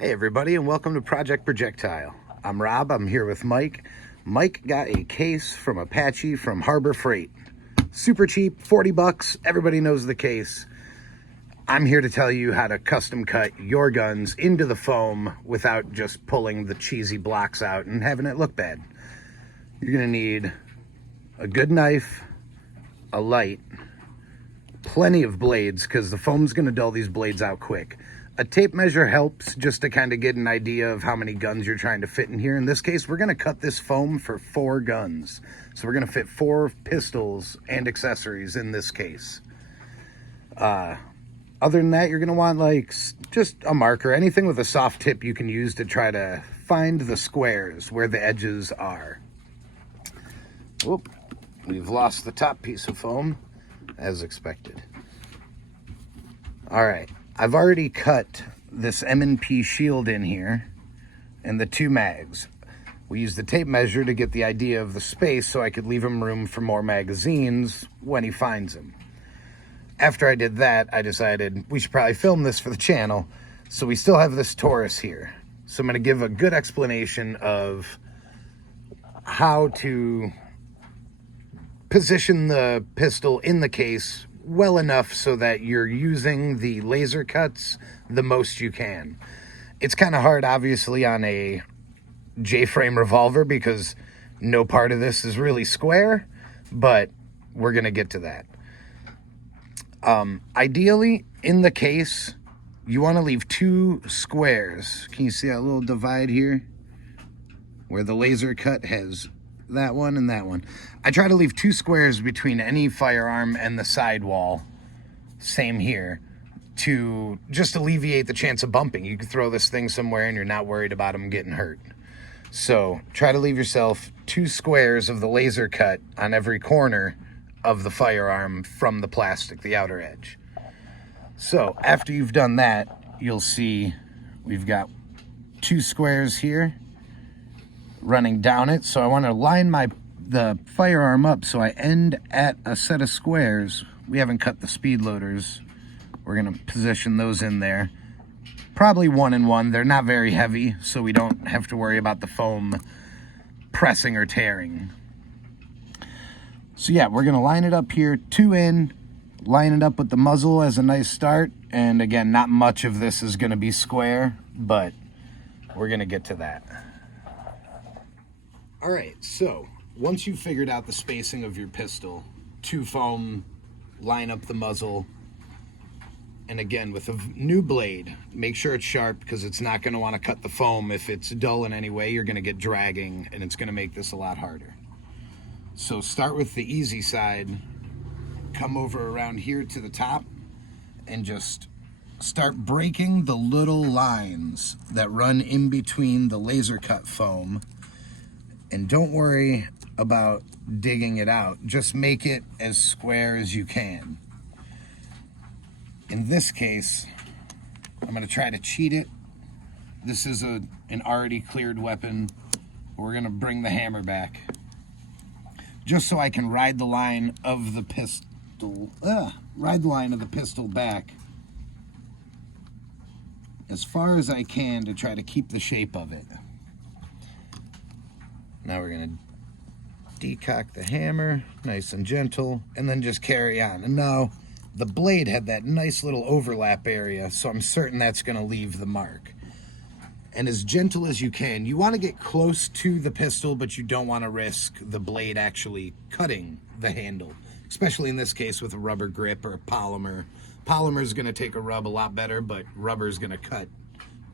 Hey everybody, and welcome to Project Projectile. I'm Rob, I'm here with Mike. Mike got a case from Apache from Harbor Freight. Super cheap, 40 bucks, everybody knows the case. I'm here to tell you how to custom cut your guns into the foam without just pulling the cheesy blocks out and having it look bad. You're gonna need a good knife, a light, plenty of blades because the foam's gonna dull these blades out quick. A tape measure helps just to kind of get an idea of how many guns you're trying to fit in here. In this case, we're going to cut this foam for 4 guns. So we're going to fit 4 pistols and accessories in this case. Other than that, you're going to want like just a marker, anything with a soft tip you can use to try to find the squares where the edges are. Whoop, we've lost the top piece of foam as expected. All right. I've already cut this M&P shield in here and the 2 mags. We used the tape measure to get the idea of the space so I could leave him room for more magazines when he finds them. After I did that, I decided we should probably film this for the channel, so we still have this Taurus here. So I'm going to give a good explanation of how to position the pistol in the case well enough so that you're using the laser cuts the most you can. It's kind of hard, obviously, on a J-frame revolver because no part of this is really square, but we're going to get to that. Ideally, in the case, you want to leave 2 squares. Can you see that little divide here? Where the laser cut has that one and that one. I try to leave 2 squares between any firearm and the sidewall, same here, to just alleviate the chance of bumping. You can throw this thing somewhere and you're not worried about them getting hurt. So try to leave yourself 2 squares of the laser cut on every corner of the firearm from the plastic, the outer edge. So after you've done that, you'll see we've got 2 squares here running down it. So I want to line the firearm up so I end at a set of squares. We haven't cut the speed loaders. We're going to position those in there. Probably 1 and 1. They're not very heavy, so we don't have to worry about the foam pressing or tearing. So yeah, we're going to line it up here, 2 in, line it up with the muzzle as a nice start. And again, not much of this is going to be square, but we're going to get to that. All right, so once you've figured out the spacing of your pistol, 2 foam, line up the muzzle, and again, with a new blade, make sure it's sharp because it's not going to want to cut the foam. If it's dull in any way, you're going to get dragging, and it's going to make this a lot harder. So start with the easy side, come over around here to the top, and just start breaking the little lines that run in between the laser cut foam. And don't worry about digging it out. Just make it as square as you can. In this case, I'm going to try to cheat it. This is an already cleared weapon. We're going to bring the hammer back. Just so I can ride the line of the pistol. Ride the line of the pistol back as far as I can to try to keep the shape of it. Now we're going to decock the hammer, nice and gentle, and then just carry on. And now the blade had that nice little overlap area, so I'm certain that's going to leave the mark. And as gentle as you can, you want to get close to the pistol, but you don't want to risk the blade actually cutting the handle, especially in this case with a rubber grip or a polymer. Polymer is going to take a rub a lot better, but rubber is going to cut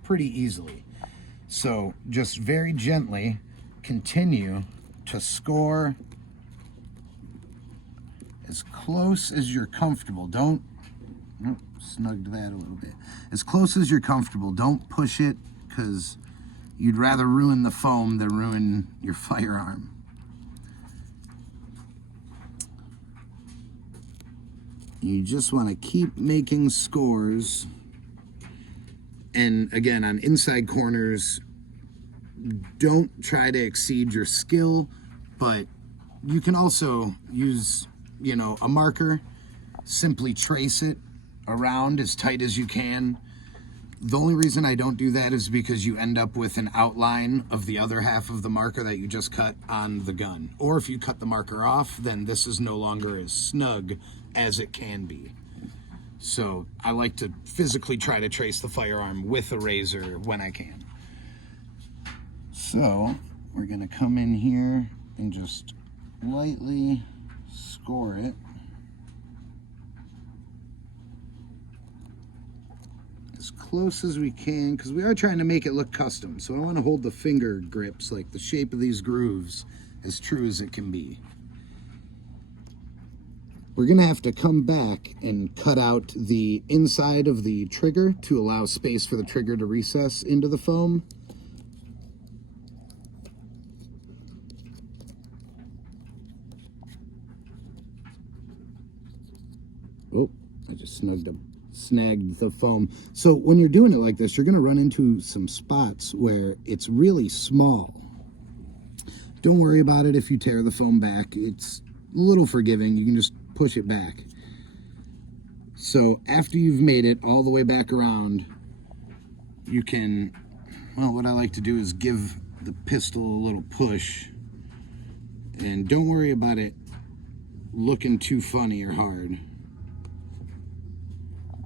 pretty easily. So just very gently continue to score as close as you're comfortable. Don't snug that a little bit. As close as you're comfortable. Don't push it because you'd rather ruin the foam than ruin your firearm. You just want to keep making scores. And again, on inside corners, don't try to exceed your skill, but you can also use, a marker, simply trace it around as tight as you can, The only reason I don't do that is because you end up with an outline of the other half of the marker that you just cut on the gun. Or if you cut the marker off, then this is no longer as snug as it can be. So I like to physically try to trace the firearm with a razor when I can. So we're gonna come in here and just lightly score it. As close as we can, because we are trying to make it look custom. So I want to hold the finger grips, like the shape of these grooves, as true as it can be. We're going to have to come back and cut out the inside of the trigger to allow space for the trigger to recess into the foam. Oh, I just snagged the foam. So when you're doing it like this, you're going to run into some spots where it's really small. Don't worry about it if you tear the foam back. It's a little forgiving. You can just push it back. So after you've made it all the way back around, you can, well, what I like to do is give the pistol a little push, and don't worry about it looking too funny or hard.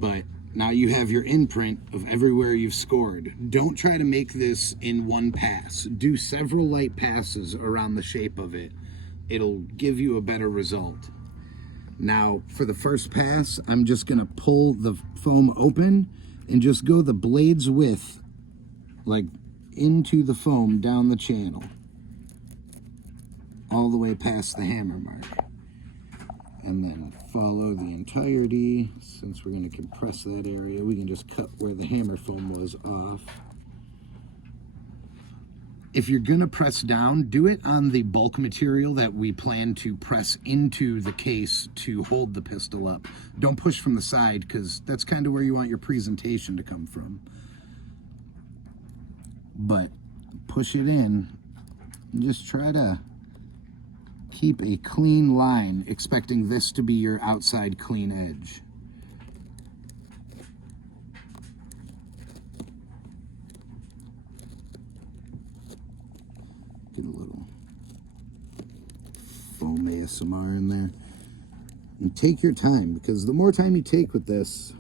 But now you have your imprint of everywhere you've scored. Don't try to make this in one pass. Do several light passes around the shape of it. It'll give you a better result. Now, for the first pass, I'm just gonna pull the foam open and just go the blade's width, like into the foam down the channel, all the way past the hammer mark. And then follow the entirety. Since we're gonna compress that area, we can just cut where the hammer foam was off. If you're gonna press down, do it on the bulk material that we plan to press into the case to hold the pistol up. Don't push from the side, because that's kind of where you want your presentation to come from. But push it in and just try to keep a clean line, expecting this to be your outside clean edge. Get a little foam ASMR in there. And take your time, because the more time you take with this,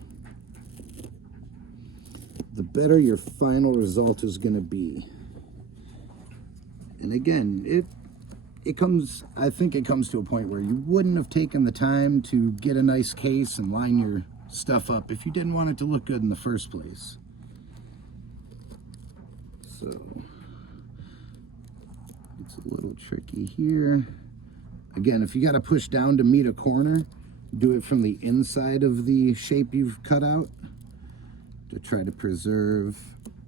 the better your final result is going to be. And again, I think it comes to a point where you wouldn't have taken the time to get a nice case and line your stuff up if you didn't want it to look good in the first place. So it's a little tricky here. Again, if you got to push down to meet a corner, do it from the inside of the shape you've cut out to try to preserve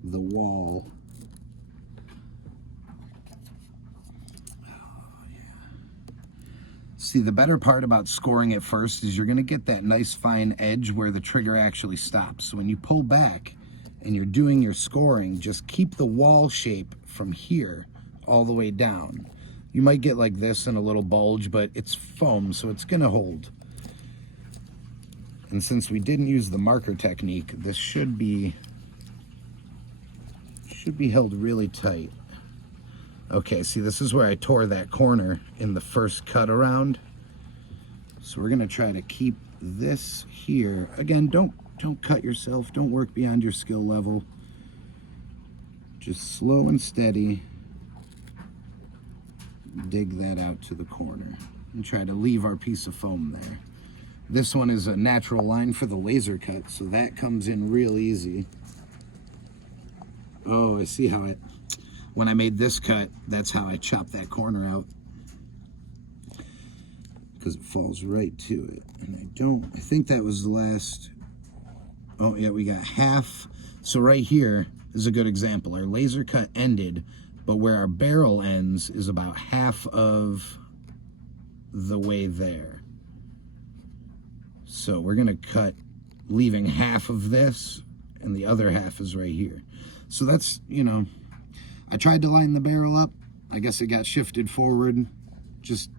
the wall. See, the better part about scoring it first is you're going to get that nice fine edge where the trigger actually stops. So when you pull back and you're doing your scoring, just keep the wall shape from here all the way down. You might get like this and a little bulge, but it's foam, so it's going to hold. And since we didn't use the marker technique, this should be held really tight. Okay, see, this is where I tore that corner in the first cut around. So we're gonna try to keep this here. Again, don't cut yourself. Don't work beyond your skill level. Just slow and steady. Dig that out to the corner and try to leave our piece of foam there. This one is a natural line for the laser cut, so that comes in real easy. Oh, I see how when I made this cut, that's how I chopped that corner out, because it falls right to it. And I think that was the last. Oh yeah, we got half. So right here is a good example. Our laser cut ended, but where our barrel ends is about half of the way there. So we're gonna cut, leaving half of this, and the other half is right here. So that's, you know, I tried to line the barrel up. I guess it got shifted forward. Just,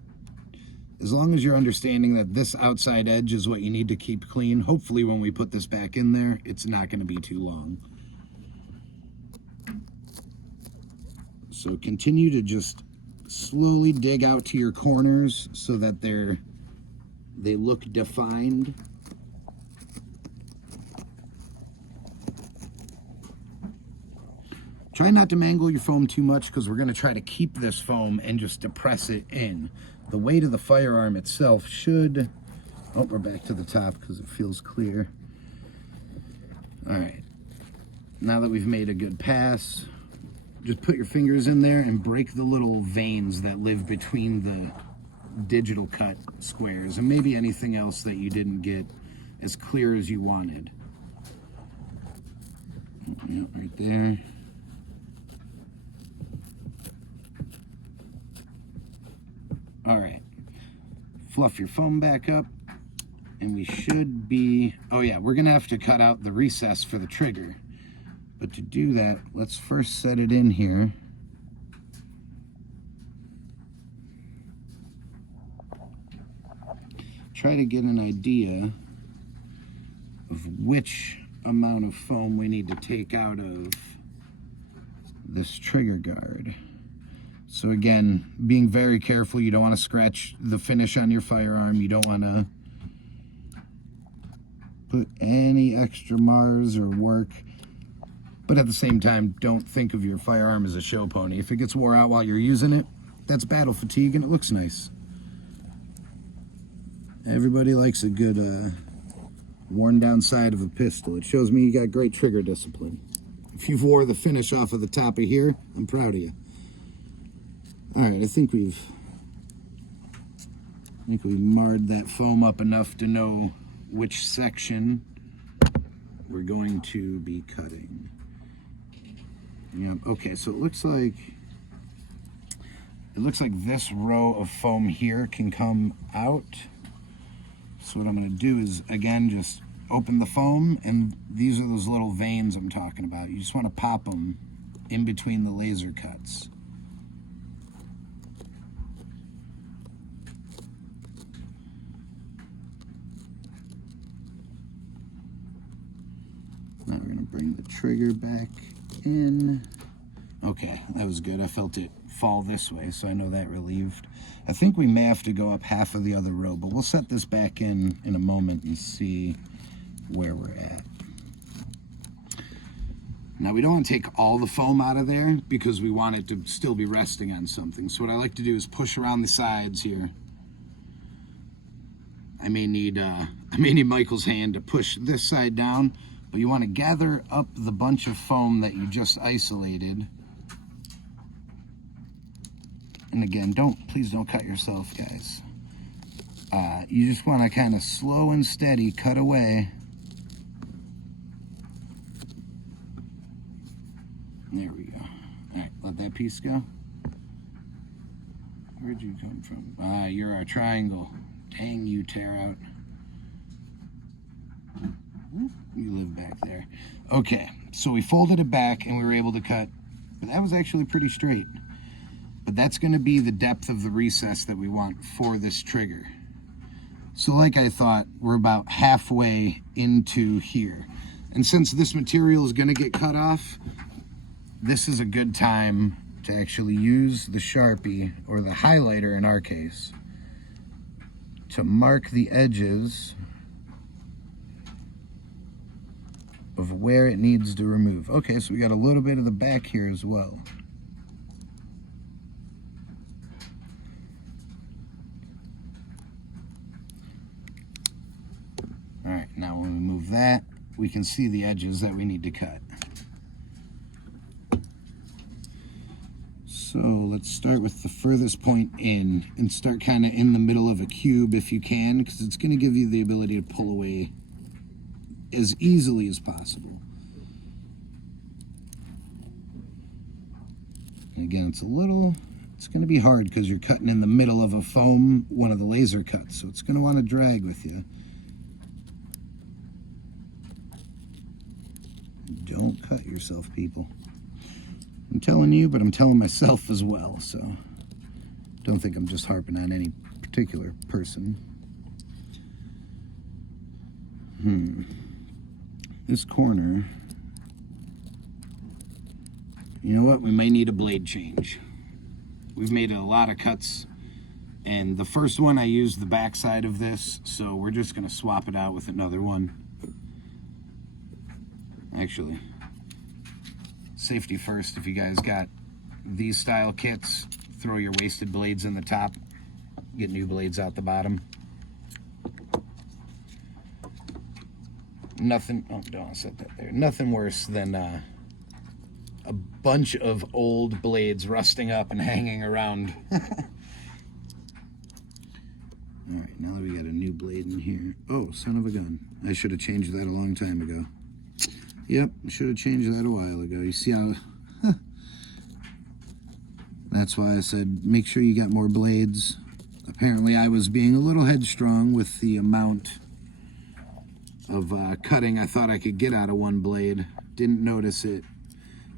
As long as you're understanding that this outside edge is what you need to keep clean, hopefully when we put this back in there, it's not going to be too long. So continue to just slowly dig out to your corners so that they look defined. Try not to mangle your foam too much because we're going to try to keep this foam and just depress it in. The weight of the firearm itself should... Oh, we're back to the top because it feels clear. All right. Now that we've made a good pass, just put your fingers in there and break the little veins that live between the digital cut squares and maybe anything else that you didn't get as clear as you wanted. Yep, right there. All right, fluff your foam back up, and we should be, oh yeah, we're gonna have to cut out the recess for the trigger. But to do that, let's first set it in here. Try to get an idea of which amount of foam we need to take out of this trigger guard. So again, being very careful, you don't want to scratch the finish on your firearm. You don't want to put any extra Mars or work. But at the same time, don't think of your firearm as a show pony. If it gets wore out while you're using it, that's battle fatigue and it looks nice. Everybody likes a good worn down side of a pistol. It shows me you got great trigger discipline. If you've wore the finish off of the top of here, I'm proud of you. All right, I think we've marred that foam up enough to know which section we're going to be cutting. Yep. Okay, so it looks like this row of foam here can come out. So what I'm going to do is again just open the foam, and these are those little veins I'm talking about. You just want to pop them in between the laser cuts. Now we're going to bring the trigger back in. Okay, that was good. I felt it fall this way, so I know that relieved. I think we may have to go up half of the other row, but we'll set this back in a moment and see where we're at. Now we don't want to take all the foam out of there because we want it to still be resting on something. So what I like to do is push around the sides here. I may need Michael's hand to push this side down, but you want to gather up the bunch of foam that you just isolated. And again, please don't cut yourself, guys. You just want to kind of slow and steady cut away. There we go. All right, let that piece go. Where'd you come from? You're our triangle. Dang you, tear out. You live back there. Okay, so we folded it back and we were able to cut. But that was actually pretty straight. But that's going to be the depth of the recess that we want for this trigger. So like I thought, we're about halfway into here. And since this material is going to get cut off, this is a good time to actually use the Sharpie, or the highlighter in our case, to mark the edges of where it needs to remove. Okay, so we got a little bit of the back here as well. All right, now when we move that, we can see the edges that we need to cut. So let's start with the furthest point in and start kind of in the middle of a cube if you can, because it's going to give you the ability to pull away as easily as possible. And again, it's going to be hard because you're cutting in the middle of a foam, one of the laser cuts, so it's going to want to drag with you. Don't cut yourself, people. I'm telling you, but I'm telling myself as well, so don't think I'm just harping on any particular person. This corner, you know what, we may need a blade change. We've made a lot of cuts, and the first one I used the back side of this, so we're just going to swap it out with another one. Actually, safety first, if you guys got these style kits, throw your wasted blades in the top, get new blades out the bottom. Nothing, oh, don't set that there. Nothing worse than a bunch of old blades rusting up and hanging around. All right, now that we got a new blade in here. Oh, son of a gun. I should have changed that a long time ago. Yep, I should have changed that a while ago. You see how... That's why I said make sure you got more blades. Apparently I was being a little headstrong with the amount of cutting I thought I could get out of one blade. Didn't notice it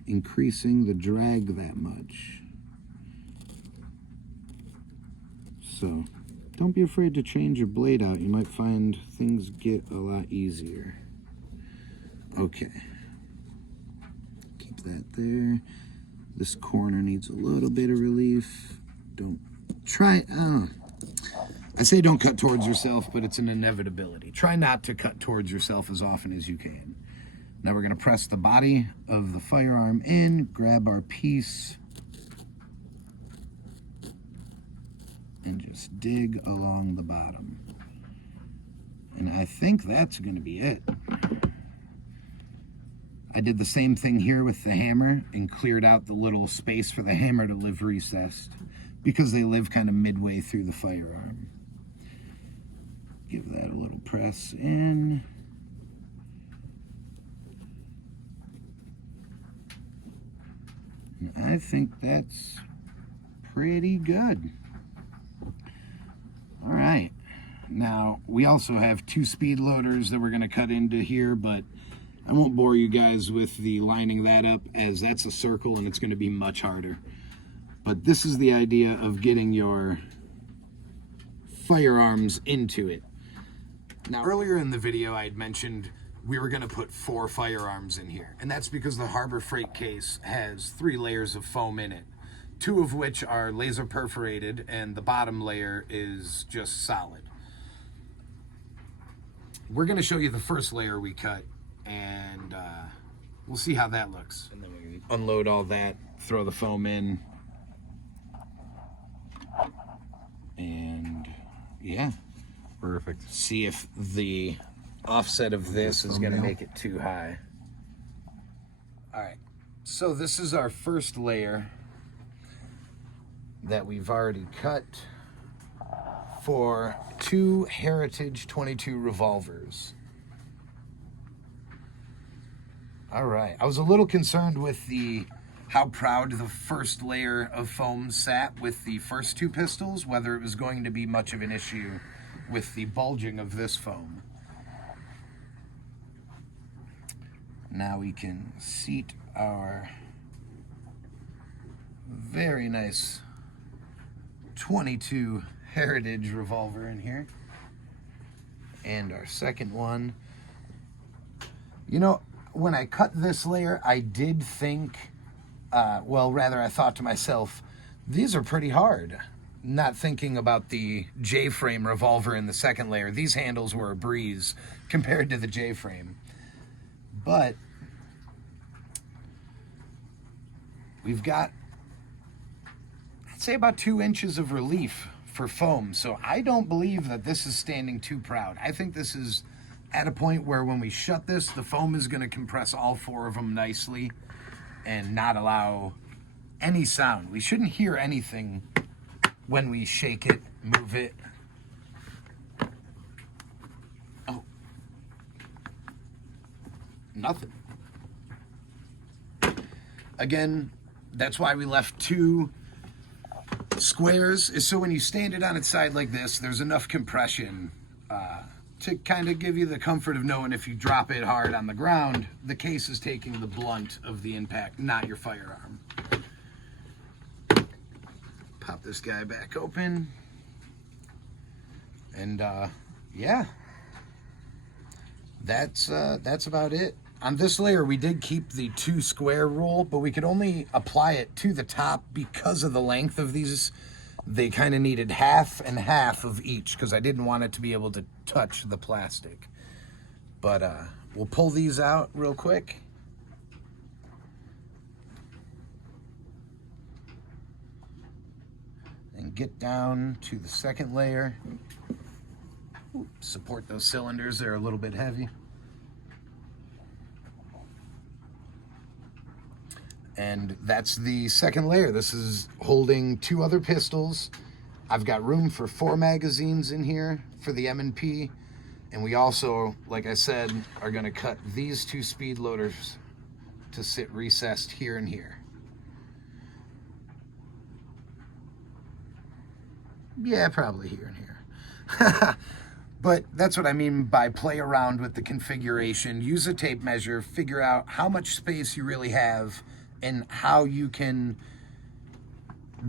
increasing the drag that much. So don't be afraid to change your blade out. You might find things get a lot easier. Okay, keep that there. This corner needs a little bit of relief. Don't try, I say don't cut towards yourself, but it's an inevitability. Try not to cut towards yourself as often as you can. Now we're going to press the body of the firearm in, grab our piece, and just dig along the bottom. And I think that's going to be it. I did the same thing here with the hammer and cleared out the little space for the hammer to live recessed because they live kind of midway through the firearm. Give that a little press in. And I think that's pretty good. All right. Now, we also have 2 speed loaders that we're going to cut into here, but I won't bore you guys with the lining that up, as that's a circle and it's going to be much harder. But this is the idea of getting your firearms into it. Now, earlier in the video, I had mentioned we were going to put 4 firearms in here, and that's because the Harbor Freight case has 3 layers of foam in it, 2 of which are laser perforated, and the bottom layer is just solid. We're going to show you the first layer we cut, and we'll see how that looks. And then we unload all that, throw the foam in, and yeah, perfect. See if the offset of this is going to make it too high. All right, so this is our first layer that we've already cut for 2 Heritage 22 revolvers. All right, I was a little concerned with how proud the first layer of foam sat with the first 2 pistols, whether it was going to be much of an issue with the bulging of this foam. Now we can seat our very nice 22 Heritage revolver in here. And our second one. You know, when I cut this layer, I did think, well, rather I thought to myself, these are pretty hard. Not thinking about the J-frame revolver in the second layer. These handles were a breeze compared to the J-frame. But we've got, I'd say, about 2 inches of relief for foam. So I don't believe that this is standing too proud. I think this is at a point where when we shut this, the foam is going to compress all 4 of them nicely and not allow any sound. We shouldn't hear anything when we shake it, move it. Oh. Nothing. Again, that's why we left 2 squares, is so when you stand it on its side like this, there's enough compression to kind of give you the comfort of knowing if you drop it hard on the ground, the case is taking the blunt of the impact, not your firearm. Pop this guy back open. And yeah, that's about it. On this layer, we did keep the 2 square rule, but we could only apply it to the top because of the length of these. They kind of needed half and half of each because I didn't want it to be able to touch the plastic. But we'll pull these out real quick. And get down to the second layer. Support those cylinders, they're a little bit heavy. And that's the second layer. This is holding 2 other pistols. I've got room for 4 magazines in here for the M&P. And we also, like I said, are gonna cut these 2 speed loaders to sit recessed here and here. Yeah, probably here and here. But that's what I mean by play around with the configuration. Use a tape measure, figure out how much space you really have and how you can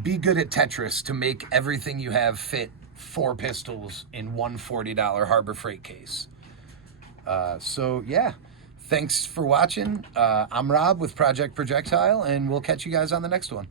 be good at Tetris to make everything you have fit 4 pistols in one $40 Harbor Freight case. So yeah, thanks for watching. I'm Rob with Project Projectile, and we'll catch you guys on the next one.